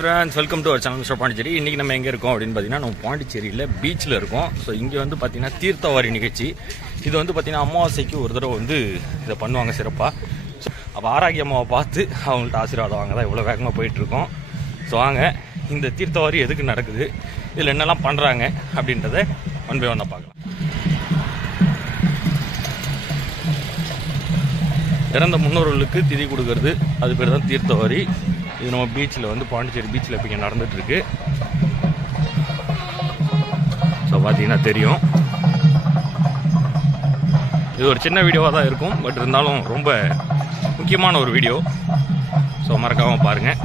Friends welcome to our channel mister Pondicherry. இன்றைக்கி நம்ம எங்கே இருக்கோம் அப்படின்னு பார்த்தீங்கன்னா நம்ம பாண்டிச்சேரியில் பீச்சில் இருக்கோம். ஸோ இங்கே வந்து பார்த்தீங்கன்னா தீர்த்தவாரி நிகழ்ச்சி. இது வந்து பார்த்தீங்கன்னா அமாவாசைக்கு ஒரு தடவை வந்து இதை பண்ணுவாங்க சிறப்பாக. ஸோ அப்போ ஆராக்கிய அம்மாவை பார்த்து அவங்கள்ட்ட ஆசீர்வாதம் வாங்க தான் இவ்வளோ வேகமாக போயிட்டுருக்கோம். ஸோ வாங்க இந்த தீர்த்தவாரி எதுக்கு நடக்குது, இதில் என்னெல்லாம் பண்ணுறாங்க அப்படின்றத ஒன் பை ஒன்னாக பார்க்கலாம். இறந்த முன்னோர்களுக்கு திதி கொடுக்கறது, அது பேர் தான் தீர்த்தவாரி. இது நம்ம பீச்சில் வந்து பாண்டிச்சேரி பீச்சில் இப்போ இங்கே நடந்துகிட்ருக்கு. ஸோ பார்த்தீங்கன்னா தெரியும், இது ஒரு சின்ன வீடியோவாக தான் இருக்கும், பட் இருந்தாலும் ரொம்ப முக்கியமான ஒரு வீடியோ. ஸோ மறக்காமல் பாருங்கள்.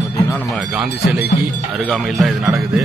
பார்த்தீங்கன்னா நம்ம காந்தி சிலைக்கு அருகாமையில் தான் இது நடக்குது.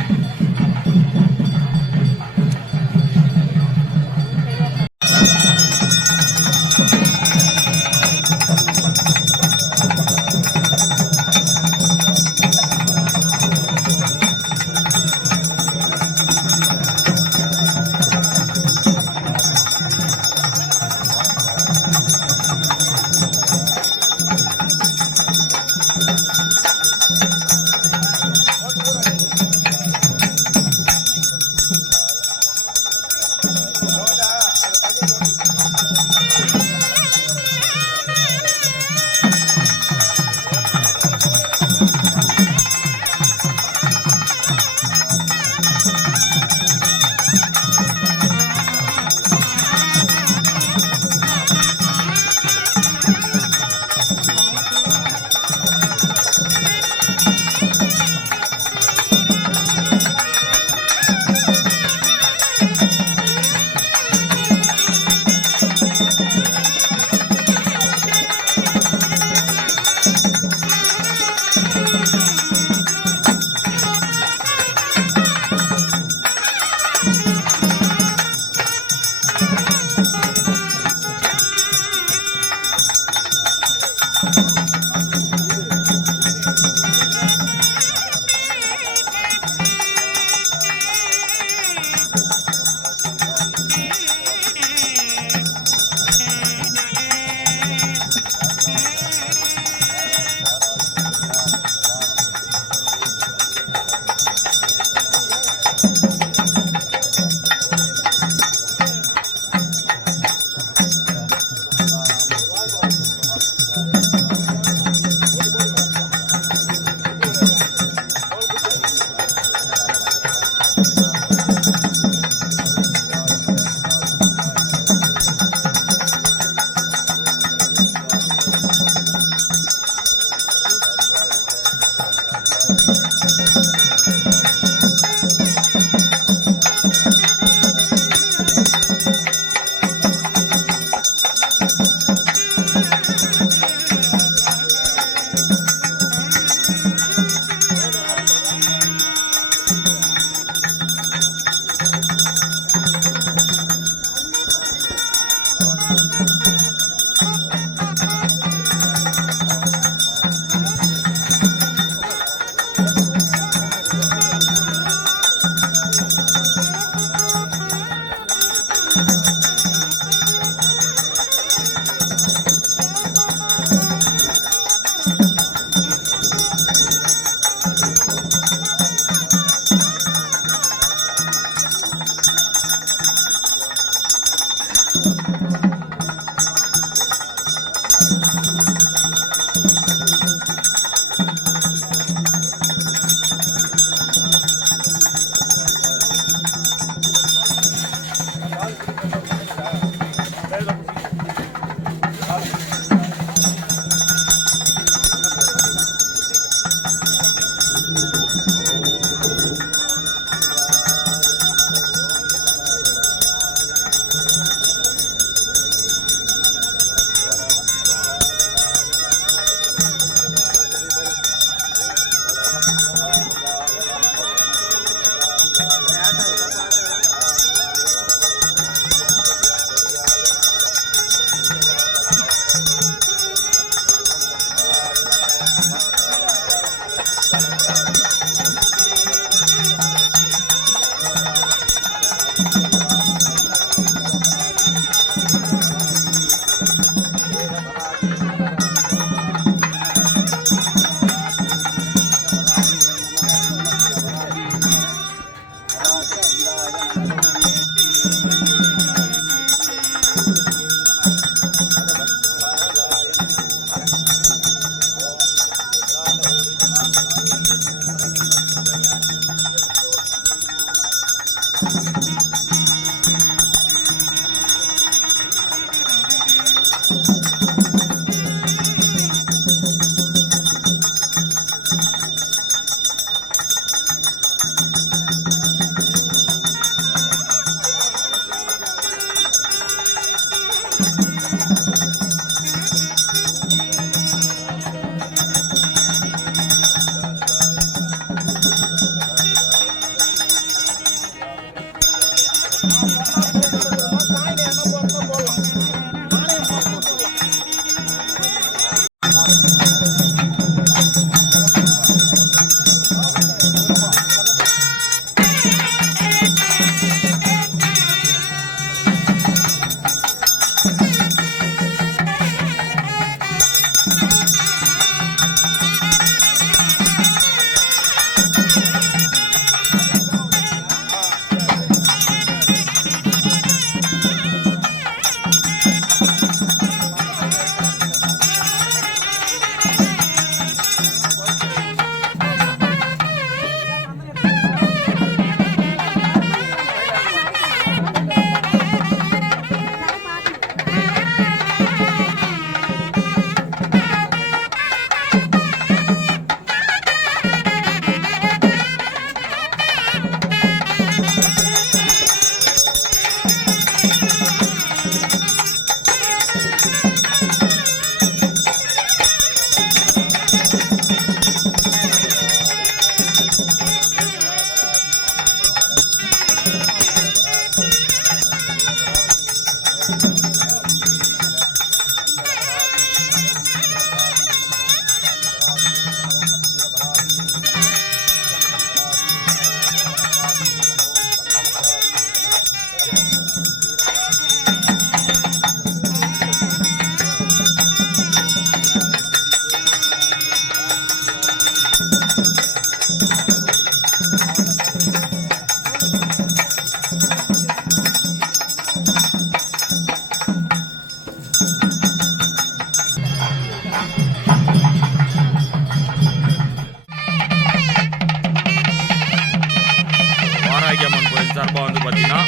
அம்மன் கோயில் சார்பாக வந்து பார்த்தீங்கன்னா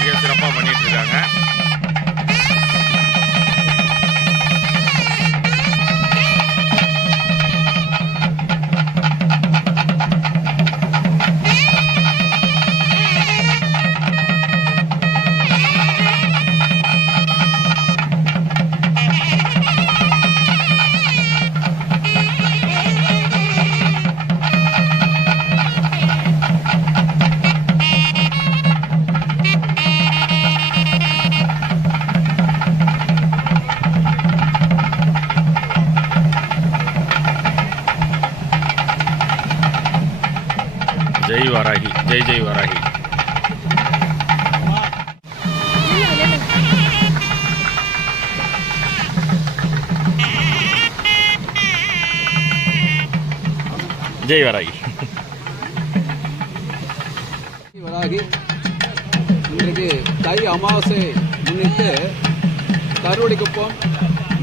மிக சிறப்பாக பண்ணிட்டு இருக்காங்க. ஜெய் வாராகி, ஜெய் ஜெய் வாராகி. ஜெய் வாராகி. வராகி இன்றைக்கு தை அமாவாசை முன்னிட்டு கருவடிக்குப்பம்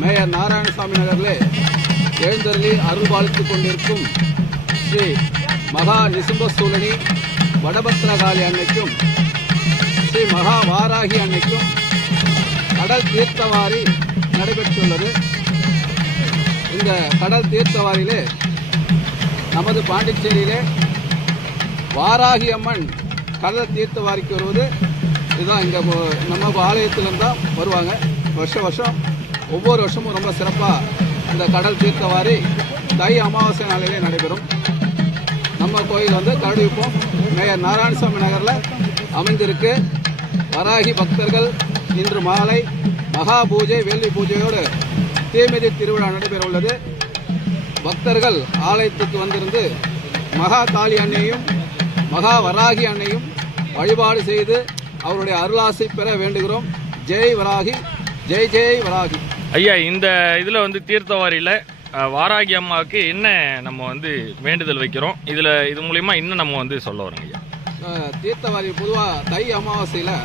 மேயர் நாராயணசாமி நகரில் எழுந்தருளி அருள்பாலித்துக் கொண்டிருக்கும் ஸ்ரீ மகா நிசும்ப சூழனி வடபத்திரகாளி அன்னைக்கும் ஸ்ரீ மகா வாராகி அன்னைக்கும் கடல் தீர்த்தவாரி நடைபெற்றுள்ளது. இந்த கடல் தீர்த்தவாரியிலே நமது பாண்டிச்சேரியிலே வாராகி அம்மன் கடல் தீர்த்தவாரிக்கு வருவது இதுதான். இங்கே நம்ம ஆலயத்திலிருந்து தான் வருவாங்க. வருஷம் ஒவ்வொரு வருஷமும் ரொம்ப சிறப்பாக இந்த கடல் தீர்த்தவாரி தை அமாவாசை நாளிலே நடைபெறும். நம்ம கோயில் வந்து கருவடிக்குப்பம் மேயர் நாராயணசாமி நகரில் அமைந்திருக்கு. வராகி பக்தர்கள் இன்று மாலை மகா பூஜை வேள்வி பூஜையோடு தீமிதி திருவிழா நடைபெற உள்ளது. பக்தர்கள் ஆலயத்துக்கு வந்திருந்து மகா காளி அன்னையும் மகா வராகி அன்னையும் வழிபாடு செய்து அவருடைய அருளாசை பெற வேண்டுகிறோம். ஜெய் வராகி, ஜெய் ஜெய் வராகி. ஐயா, இந்த இதில் வந்து தீர்த்தவாரியில் வாராகி அம்மாவுக்கு என்ன நம்ம வந்து வேண்டுதல் வைக்கிறோம், இது மூலியமா இன்னும் நம்ம வந்து சொல்ல வரோங்க ஐயா? தீர்த்தவாரி பொதுவாக தை அமாவாசையில்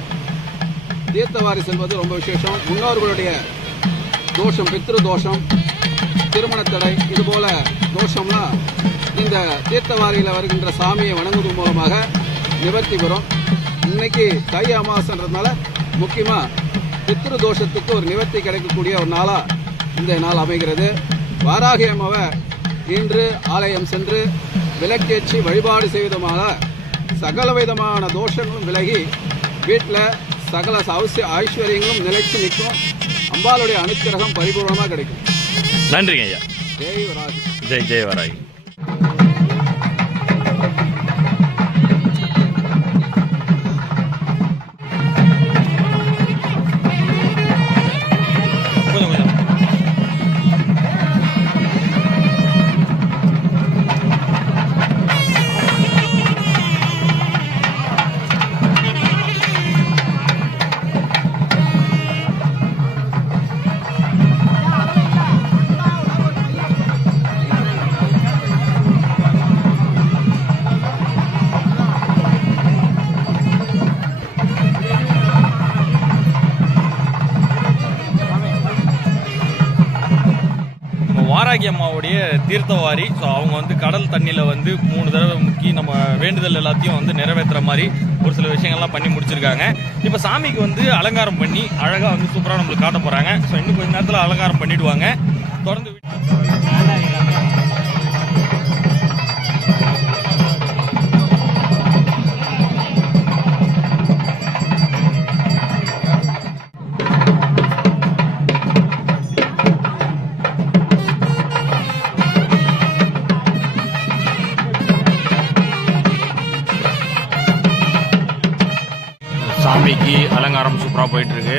தீர்த்தவாரி செல்வது ரொம்ப விசேஷம். முன்னோர்களுடைய தோஷம், பித்ரு தோஷம், திருமணத்தடை, இதுபோல தோஷம்லாம் இந்த தீர்த்தவாரியில் வருகின்ற சாமியை வணங்குவது மூலமாக நிவர்த்தி பெறும். இன்னைக்கு தை அமாவாசைன்றதுனால முக்கியமாக பித்ரு தோஷத்துக்கு ஒரு நிவர்த்தி கிடைக்கக்கூடிய ஒரு நாளாக இந்த நாள் அமைகிறது. வாராகி அம்மாவை இன்று ஆலயம் சென்று விளக்கேற்றி வழிபாடு செய்வதுமாக சகல விதமான தோஷங்களும் விலகி வீட்டில் சகல ஐஸ்வர்யங்களும் நிலைத்து நிற்கும். அம்பாளுடைய அனுக்கிரகம் பரிபூர்ணமாக கிடைக்கும். நன்றிங்க ஐயா. ஜெய் வராகி, ஜெய் ஜெய் வராகி. வாராகி அம்மாவுடைய தீர்த்தவாரி. ஸோ அவங்க வந்து கடல் தண்ணியில் வந்து 3 தடவை முக்கி நம்ம வேண்டுதல் எல்லாத்தையும் வந்து நிறைவேற்றுற மாதிரி ஒரு சில விஷயங்கள்லாம் பண்ணி முடிச்சிருக்காங்க. இப்போ சாமிக்கு வந்து அலங்காரம் பண்ணி அழகாக வந்து சூப்பராக நம்மளுக்கு காட்ட போகிறாங்க. ஸோ இன்னும் கொஞ்சம் நேரத்தில் அலங்காரம் பண்ணிவிடுவாங்க. தொடர்ந்து சாமிக்கு அலங்காரம் சூப்பராக போயிட்டு இருக்கு.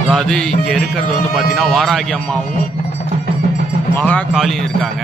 அதாவது இங்கே இருக்கிறது வந்து பார்த்தீங்கன்னா வாராகி அம்மாவும் மகா காளியும் இருக்காங்க.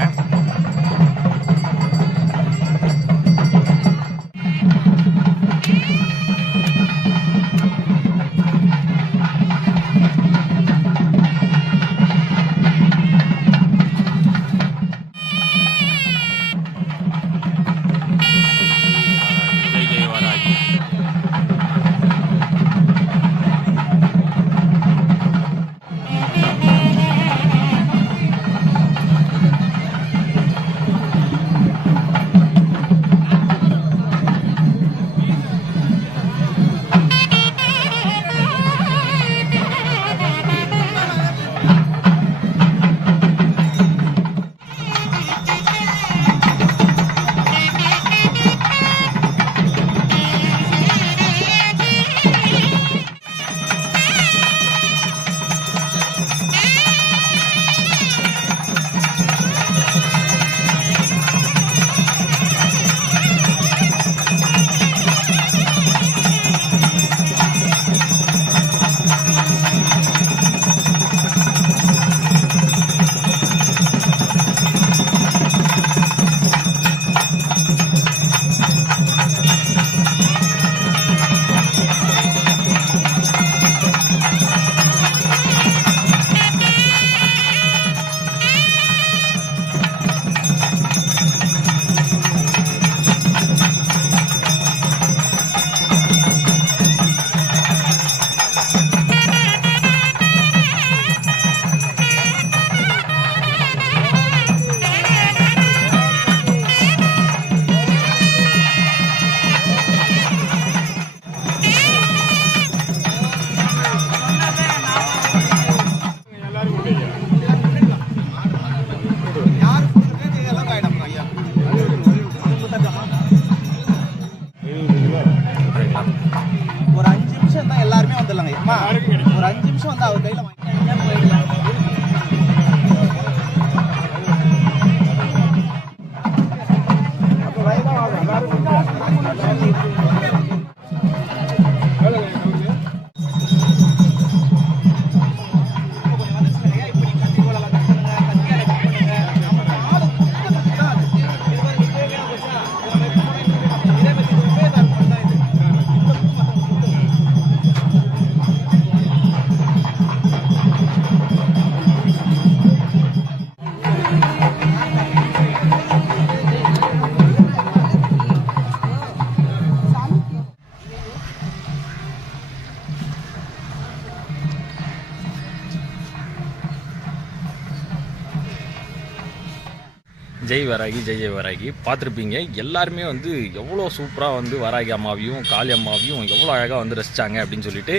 ஜெய் வராகி ஜெய் ஜெய் வராகி பார்த்துருப்பீங்க. எல்லாருமே வந்து எவ்வளோ சூப்பராக வந்து வராகி அம்மாவையும் காளி அம்மாவையும் எவ்வளோ அழகாக வந்து ரசித்தாங்க அப்படின்னு சொல்லிட்டு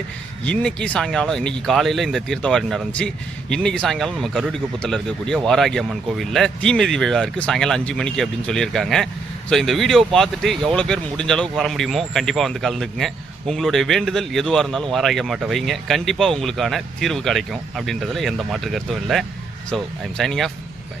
இன்றைக்கி சாயங்காலம், இன்றைக்கி காலையில் இந்த தீர்த்தவாரி நடந்துச்சு. இன்றைக்கி சாயங்காலம் நம்ம கருடிக்குப்பத்தில் இருக்கக்கூடிய வாராகி அம்மன் கோவிலில் தீமிதி விழா இருக்குது சாயங்காலம் 5 மணிக்கு அப்படின்னு சொல்லியிருக்காங்க. ஸோ இந்த வீடியோவை பார்த்துட்டு எவ்வளோ பேர் முடிஞ்ச அளவுக்கு வர முடியுமோ கண்டிப்பாக வந்து கலந்துக்குங்க. உங்களுடைய வேண்டுதல் எதுவாக இருந்தாலும் வாராகி அம்மாட்ட வைங்க, கண்டிப்பாக உங்களுக்கான தீர்வு கிடைக்கும் அப்படின்றதுல எந்த மாற்று கருத்தும் இல்லை. So I am signing off. By.